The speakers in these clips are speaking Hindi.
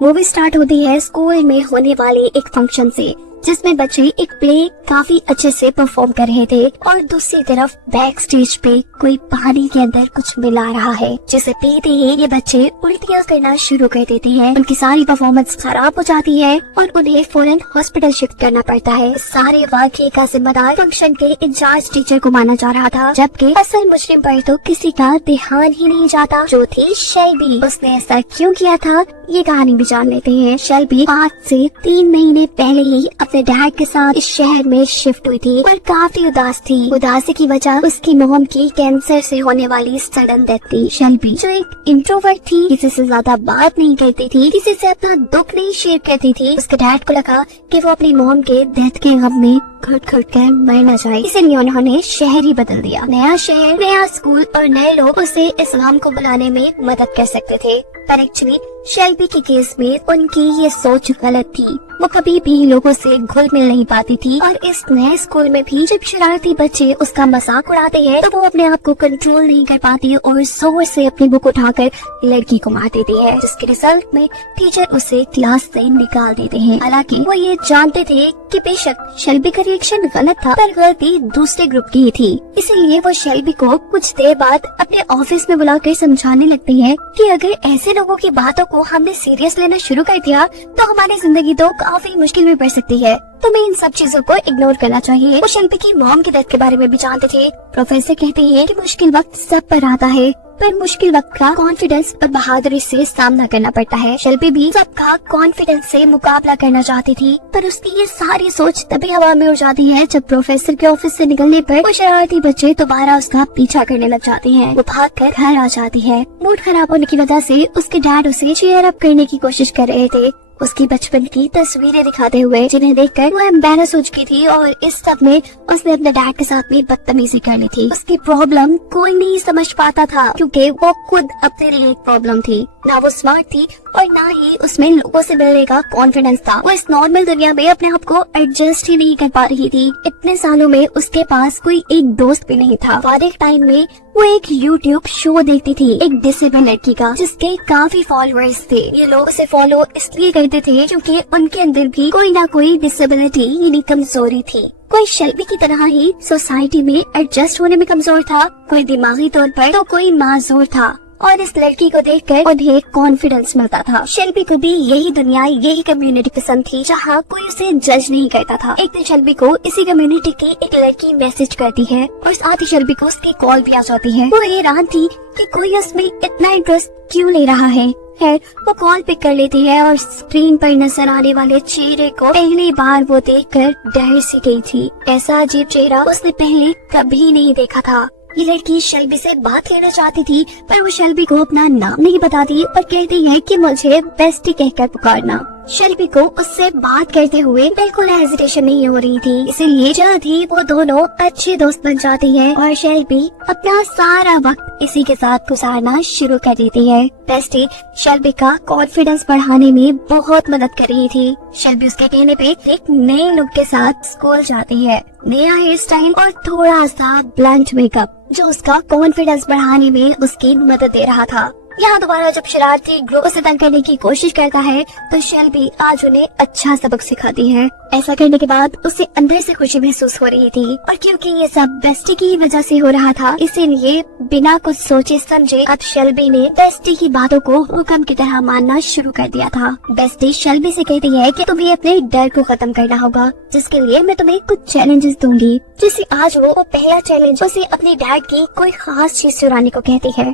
मूवी स्टार्ट होती है स्कूल में होने वाले एक फंक्शन से, जिसमें बच्चे एक प्ले काफी अच्छे से परफॉर्म कर रहे थे और दूसरी तरफ बैक स्टेज पे कोई पानी के अंदर कुछ मिला रहा है, जिसे पीते ही ये बच्चे उल्टियां करना शुरू कर देते हैं। उनकी सारी परफॉर्मेंस खराब हो जाती है और उन्हें फौरन हॉस्पिटल शिफ्ट करना पड़ता है। सारे वाकये का जिम्मेदार फंक्शन के इंचार्ज टीचर को माना जा रहा था, जबकि असल मुजरिम पर तो किसी का ध्यान ही नहीं जाता, जो थी शेल्बी। उसने ऐसा क्यों किया था, ये कहानी भी जान लेते हैं। शेल्बी 5 से 3 महीने पहले ही अपने डैड के साथ इस शहर में शिफ्ट हुई थी और काफी उदास थी। उदासी की वजह उसकी मॉम की कैंसर से होने वाली सडन डेथ थी। शेल्बी जो एक इंट्रोवर्ट थी, किसी से ज्यादा बात नहीं करती थी, किसी से अपना दुख नहीं शेयर करती थी, उसके डैड को लगा कि वो अपनी मॉम के डेथ के गम में घुट घुट कर मर न जाए, इसलिए उन्होंने शहर ही बदल दिया। नया शहर, नया स्कूल और नए लोग उसे इस्लाम को बुलाने में मदद कर सकते थे, पर एक्चुअली शेल्बी के केस में उनकी ये सोच गलत थी। वो कभी भी लोगों से घुल मिल नहीं पाती थी और इस नए स्कूल में भी जब शरारती बच्चे उसका मजाक उड़ाते हैं तो वो अपने आप को कंट्रोल नहीं कर पाती और जोर से अपनी बुक उठाकर लड़की को मार देती है, जिसके रिजल्ट में टीचर उसे क्लास से निकाल देते हैं। हालांकि वो ये जानते थे कि बेशक शेल्बी का रिएक्शन गलत था, पर गलती दूसरे ग्रुप की थी। इसीलिए वो शेल्बी को कुछ देर बाद अपने ऑफिस में बुलाकर समझाने लगती है कि अगर ऐसे लोगों की बातों को हमने सीरियस लेना शुरू कर दिया तो हमारी जिंदगी तो काफी मुश्किल में पड़ सकती है। तुम्हें इन सब चीजों को इग्नोर करना चाहिए। वो शेल्बी की मॉम की डेथ के बारे में भी जानते थे। प्रोफेसर कहते हैं कि मुश्किल वक्त सब पर आता है, पर मुश्किल वक्त का कॉन्फिडेंस और बहादुरी से सामना करना पड़ता है। शेल्बी भी सबका कॉन्फिडेंस से मुकाबला करना चाहती थी, पर उसकी ये सारी सोच तभी हवा में उड़ जाती है जब प्रोफेसर के ऑफिस से निकलने पर वो शरारती बच्चे दोबारा उसका पीछा करने लग जाते हैं। वो भागकर घर आ जाती है। मूड खराब होने की वजह से उसके डैड उसे चीयर अप करने की कोशिश कर रहे थे, उसकी बचपन की तस्वीरें दिखाते हुए, जिन्हें देखकर वो एम्बैरस हो चुकी थी और इस सब में उसने अपने डैड के साथ भी बदतमीजी कर ली थी। उसकी प्रॉब्लम कोई नहीं समझ पाता था क्योंकि वो खुद अपने लिए एक प्रॉब्लम थी। ना वो स्मार्ट थी और ना ही उसमें लोगों से मिलने का कॉन्फिडेंस था। वो इस नॉर्मल दुनिया में अपने आप को एडजस्ट ही नहीं कर पा रही थी। इतने सालों में उसके पास कोई एक दोस्त भी नहीं था। फारिग टाइम में वो एक YouTube शो देखती थी, एक डिसेबल लड़की का, जिसके काफी फॉलोअर्स थे। ये लोग उसे फॉलो इसलिए करते थे क्योंकि उनके अंदर भी कोई ना कोई डिसेबिलिटी यानी कमजोरी थी। कोई शेल्बी की तरह ही सोसाइटी में एडजस्ट होने में कमजोर था, कोई दिमागी तौर पर तो कोई माजूर था, और इस लड़की को देखकर उन्हें कॉन्फिडेंस मिलता था। शेल्बी को भी यही दुनिया, यही कम्युनिटी पसंद थी जहाँ कोई उसे जज नहीं करता था। एक दिन शेल्बी को इसी कम्युनिटी की एक लड़की मैसेज करती है और साथ ही शेल्बी को उसकी कॉल भी आ जाती है। वो हैरान थी कि कोई उसमें इतना इंटरेस्ट क्यों ले रहा है। खैर वो कॉल पिक कर लेती है और स्क्रीन पर नजर आने वाले चेहरे को पहली बार वो देखकर डर सी गई थी। ऐसा अजीब चेहरा उसने पहले कभी नहीं देखा था। ये लड़की शेल्बी से बात करना चाहती थी, पर वो शेल्बी को अपना नाम नहीं बताती और कहती है कि मुझे बेस्टी कहकर पुकारना। शेल्बी को उससे बात करते हुए बिल्कुल हेजिटेशन नहीं हो रही थी, इसीलिए जल्द ही वो दोनों अच्छे दोस्त बन जाती है और शेल्बी अपना सारा वक्त इसी के साथ गुजारना शुरू कर देती है। बेस्टी शेल्बी का कॉन्फिडेंस बढ़ाने में बहुत मदद कर रही थी। शेल्बी उसके कहने पे एक नए लुक के साथ स्कूल जाती है, नया हेयर स्टाइल और थोड़ा सा ब्लंट मेकअप, जो उसका कॉन्फिडेंस बढ़ाने में उसकी मदद दे रहा था। यहाँ दोबारा जब शरारती ग्रुप उसे तंग करने की कोशिश करता है तो शेल्बी आज उन्हें अच्छा सबक सिखाती है। ऐसा करने के बाद उसे अंदर से खुशी महसूस हो रही थी और क्योंकि ये सब बेस्टी की वजह से हो रहा था, इसीलिए बिना कुछ सोचे समझे अब शेल्बी ने बेस्टी की बातों को हुक्म की तरह मानना शुरू कर दिया था। बेस्टी शेल्बी से कहती है कि तुम्हें अपने डर को खत्म करना होगा, जिसके लिए मैं तुम्हें कुछ चैलेंजेस दूंगी। जैसे आज वो पहला चैलेंज उसे अपने डैड की कोई खास चीज चुराने को कहती है।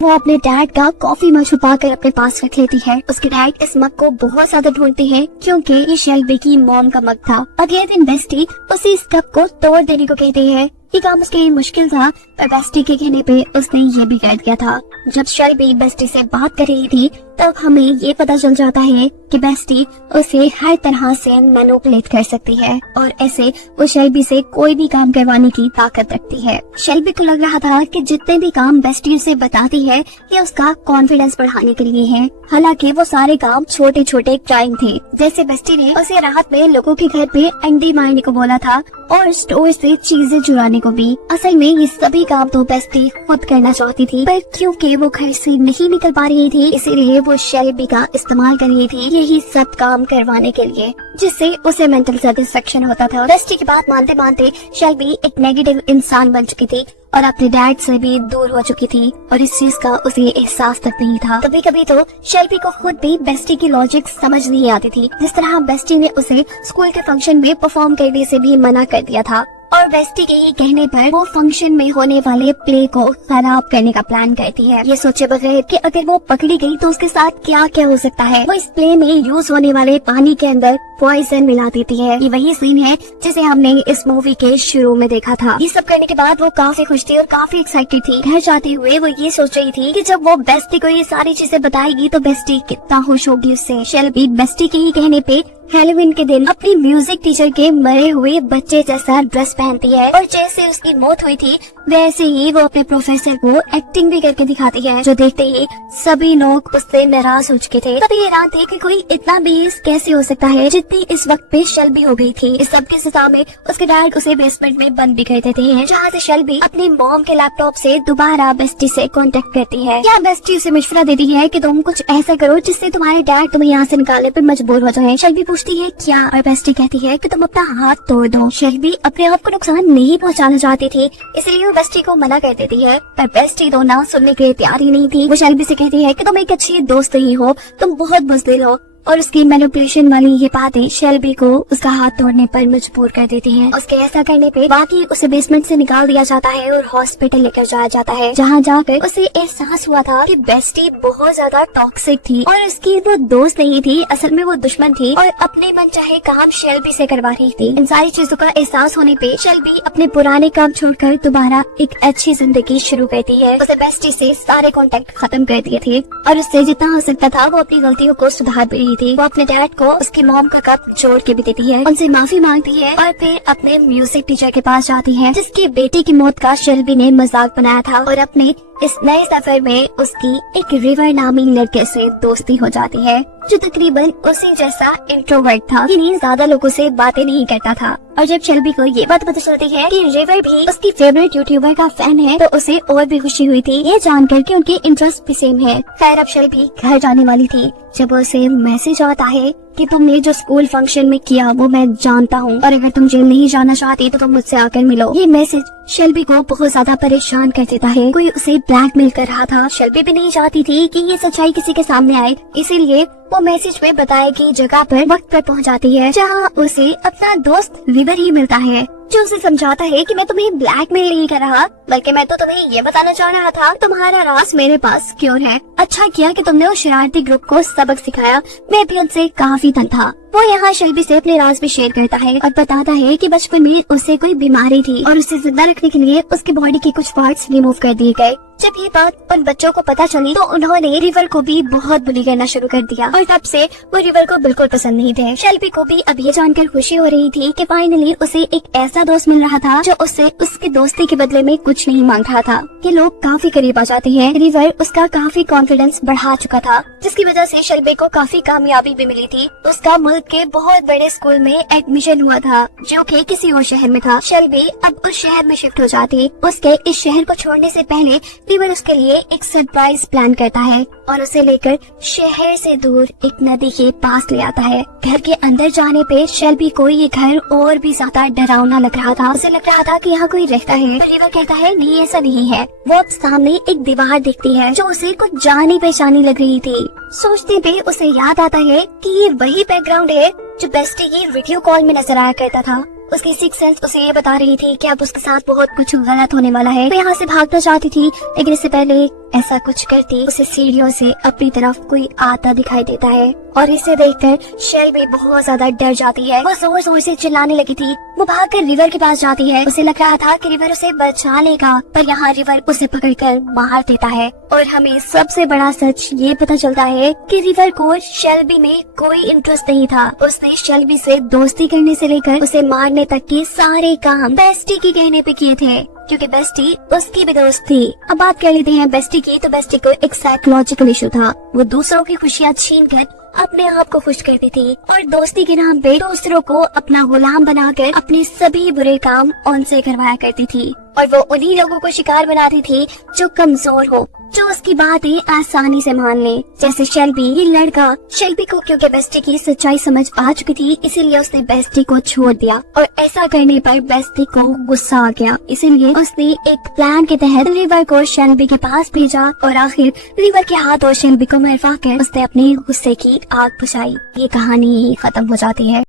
वो अपने डैड का कॉफी मग छुपा कर अपने पास रख लेती है। उसके डैड इस मग को बहुत ज्यादा ढूंढते हैं क्योंकि ये शेल्बी की मॉम का मग था। अगले दिन बेस्टी उसे इस कप को तोड़ देने को कहती है। ये काम उसके लिए मुश्किल था, पर बेस्टी के कहने पे उसने ये भी कह दिया था। जब शेल्बी बेस्टी से बात कर रही थी तब हमें ये पता चल जाता है कि बेस्टी उसे हर तरह से मैनिपुलेट कर सकती है और ऐसे वो शेल्बी से कोई भी काम करवाने की ताकत रखती है। शेल्बी को लग रहा था कि जितने भी काम बेस्टी उसे बताती है ये उसका कॉन्फिडेंस बढ़ाने के लिए है। हालांकि वो सारे काम छोटे छोटे क्राइम थे, जैसे बेस्टी ने उसे रात में लोगों के घर पे अंडे मारने को बोला था और स्टोर से चीजें चुराने को भी। असल में ये सभी काम तो बेस्टी खुद करना चाहती थी, पर क्योंकि वो घर से नहीं निकल पा रही थी, इसीलिए वो शेल्बी का इस्तेमाल कर रही थी यही सब काम करवाने के लिए, जिससे उसे मेंटल सेटिस्फेक्शन होता था। बेस्टी की बात मानते मानते शेल्बी एक नेगेटिव इंसान बन चुकी थी और अपने डैड से भी दूर हो चुकी थी और इस चीज का उसे एहसास तक नहीं था। कभी कभी तो शेल्बी को खुद भी बेस्टी की लॉजिक समझ नहीं आती थी, जिस तरह बेस्टी ने उसे स्कूल के फंक्शन में परफॉर्म करने से भी मना कर दिया था और बेस्टी के ही कहने पर वो फंक्शन में होने वाले प्ले को खराब करने का प्लान करती है, ये सोचे बगैर कि अगर वो पकड़ी गई तो उसके साथ क्या क्या हो सकता है। वो इस प्ले में यूज होने वाले पानी के अंदर पॉइजन मिला देती है। ये वही सीन है जिसे हमने इस मूवी के शुरू में देखा था। ये सब करने के बाद वो काफी खुश थी और काफी एक्साइटेड थी। घर जाते हुए वो ये सोच रही थी कि जब वो बेस्टी को ये सारी चीजें बताएगी तो बेस्टी कितना खुश होगी उससे। शेल्बी बेस्टी के ही कहने पे हैलोवीन के दिन अपनी म्यूजिक टीचर के मरे हुए बच्चे जैसा ड्रेस पहनती है और जैसे उसकी मौत हुई थी वैसे ही वो अपने प्रोफेसर को एक्टिंग भी करके दिखाती है, जो देखते ही सभी लोग उससे नाराज हो चुके थे। तभी हैरान थे कि कोई इतना बेस कैसे हो सकता है जितनी इस वक्त पे शेल्बी हो गई थी। इस सब के सजा में उसके डैड उसे बेसमेंट में बंद भी कर देते हैं, जहाँ से शेल्बी अपनी मॉम के लैपटॉप से दोबारा बेस्टी से कांटेक्ट करती है। या बेस्टी उसे मशवरा देती है कि तुम कुछ ऐसा करो जिससे तुम्हारे डैड तुम्हें यहाँ से निकालने पर मजबूर हो जाए। शेल्बी पूछती है क्या, और बेस्टी कहती है कि तुम अपना हाथ तोड़ दो। शेल्बी अपने आप को नुकसान नहीं पहुँचाना चाहती थी, इसलिए वो बेस्टी को मना कर देती है, पर बेस्टी तो ना सुनने के लिए तैयार ही नहीं थी। वो शेल्बी से कहती है कि तुम एक अच्छी दोस्त ही हो, तुम बहुत बुज़दिल हो, और उसकी मैनिपुलेशन वाली ये बातें शेल्बी को उसका हाथ तोड़ने पर मजबूर कर देती हैं। उसके ऐसा करने पे बाकी उसे बेसमेंट से निकाल दिया जाता है और हॉस्पिटल लेकर जाया जाता है, जहाँ जाकर उसे एहसास हुआ था कि बेस्टी बहुत ज्यादा टॉक्सिक थी और उसकी वो दोस्त नहीं थी, असल में वो दुश्मन थी और अपने मन चाहे काम शेल्बी से करवा रही थी। इन सारी चीजों का एहसास होने पे शेल्बी अपने पुराने काम छोड़कर दोबारा एक अच्छी जिंदगी शुरू करती है। उसे बेस्टी से सारे कॉन्टेक्ट खत्म कर दिए थे और उससे जितना हो सकता था वो अपनी गलतियों को सुधार भी रही थी। वो अपने डैड को उसकी मॉम का कप जोड़ के भी देती है, उनसे माफी मांगती है और फिर अपने म्यूजिक टीचर के पास जाती है, जिसकी बेटी की मौत का शेल्बी ने मजाक बनाया था, और अपने इस नए सफर में उसकी एक रिवर नामी लड़के से दोस्ती हो जाती है, जो तकरीबन उसी जैसा इंट्रोवर्ट था, यानी ज्यादा लोगों से बातें नहीं करता था। और जब शेल्बी को ये बात पता चलती है कि रिवर भी उसकी फेवरेट यूट्यूबर का फैन है, तो उसे और भी खुशी हुई थी, ये जानकर कि उनके इंटरेस्ट भी सेम है। खैर अब शेल्बी घर जाने वाली थी जब उसे मैसेज आता है कि तुमने जो स्कूल फंक्शन में किया वो मैं जानता हूँ, और अगर तुम जेल नहीं जाना चाहती तो तुम मुझसे आकर मिलो। ये मैसेज शेल्बी को बहुत ज्यादा परेशान कर देता है। कोई उसे ब्लैकमेल कर रहा था। शेल्बी भी नहीं चाहती थी कि ये सच्चाई किसी के सामने आए, इसीलिए वो मैसेज में बताए की जगह पर वक्त पर पहुंच जाती है, जहाँ उसे अपना दोस्त रिवर ही मिलता है, जो उसे समझाता है कि मैं तुम्हें ब्लैकमेल नहीं कर रहा, बल्कि मैं तो तुम्हें ये बताना चाह रहा था तुम्हारा राज मेरे पास क्यों है। अच्छा किया कि तुमने उस शरारती ग्रुप को सबक सिखाया, मैं भी उनसे काफी तंग था। वो यहाँ शेल्बी से अपने राज भी शेयर करता है और बताता है कि बचपन में उसे कोई बीमारी थी और उसे जिंदा रखने के लिए उसकी बॉडी के कुछ पार्ट्स रिमूव कर दिए गए। जब ये बात उन बच्चों को पता चली तो उन्होंने रिवर को भी बहुत बुली करना शुरू कर दिया और तब से वो रिवर को बिल्कुल पसंद नहीं थे। शेल्बी को भी अब ये जानकर खुशी हो रही थी कि फाइनली उसे एक ऐसा दोस्त मिल रहा था जो उससे उसकी दोस्ती के बदले में कुछ नहीं मांग रहा था। ये लोग काफी करीब आ जाते हैं। रिवर उसका काफी कॉन्फिडेंस बढ़ा चुका था, जिसकी वजह से शेल्बी को काफी कामयाबी भी मिली थी। उसका मुल्क के बहुत बड़े स्कूल में एडमिशन हुआ था, जो कि किसी और शहर में था। शेल्बी अब उस शहर में शिफ्ट हो जाती। उसके इस शहर को छोड़ने से पहले रिवर उसके लिए एक सरप्राइज प्लान करता है और उसे लेकर शहर से दूर एक नदी के पास ले आता है। घर के अंदर जाने पे शेल्बी को ये घर और भी ज्यादा डरावना लग रहा था। उसे लग रहा था कि यहाँ कोई रहता है, पर रिवर कहता है नहीं ऐसा नहीं है। वो अब सामने एक दीवार दिखती है जो उसे कुछ जानी पहचानी लग रही थी। सोचते पे उसे याद आता है कि ये वही बैकग्राउंड है जो बेस्टी की वीडियो कॉल में नजर आया करता था। उसकी सिक्स सेंस उसे ये बता रही थी कि अब उसके साथ बहुत कुछ गलत होने वाला है। वो यहाँ से भागना चाहती थी, लेकिन इससे पहले ऐसा कुछ करती उसे सीढ़ियों से अपनी तरफ कोई आता दिखाई देता है और इसे देखकर शेल्बी बहुत ज्यादा डर जाती है। वो जोर जोर से चिल्लाने लगी थी। वो भागकर रिवर के पास जाती है। उसे लग रहा था कि रिवर उसे बचा लेगा, पर यहाँ रिवर उसे पकड़कर मार देता है और हमें सबसे बड़ा सच ये पता चलता है कि रिवर को शेल्बी में कोई इंटरेस्ट नहीं था। उसने शेल्बी से दोस्ती करने से लेकर उसे मारने तक के सारे काम बेस्टी के कहने पे किए थे, क्योंकि बेस्टी उसकी भी दोस्त थी। अब बात कर लेते हैं बेस्टी की। तो बेस्टी को एक साइकोलॉजिकल इशू था। वो दूसरों की खुशियाँ छीनकर अपने आप को खुश करती थी और दोस्ती के नाम पे दूसरों को अपना गुलाम बनाकर अपने सभी बुरे काम उनसे करवाया करती थी। और वो उन्हीं लोगों को शिकार बनाती थी जो कमजोर हो, जो उसकी बातें आसानी से मान ले। जैसे शेल्बी, ये लड़का शेल्बी को क्योंकि बेस्टी की सच्चाई समझ आ चुकी थी, इसीलिए उसने बेस्टी को छोड़ दिया और ऐसा करने पर बेस्टी को गुस्सा आ गया। इसीलिए उसने एक प्लान के तहत रिवर को शेल्बी के पास भेजा और आखिर रिवर के हाथों शेल्बी को मरवा कर उसने अपने गुस्से की आग बुझाई। ये कहानी खत्म हो जाती है।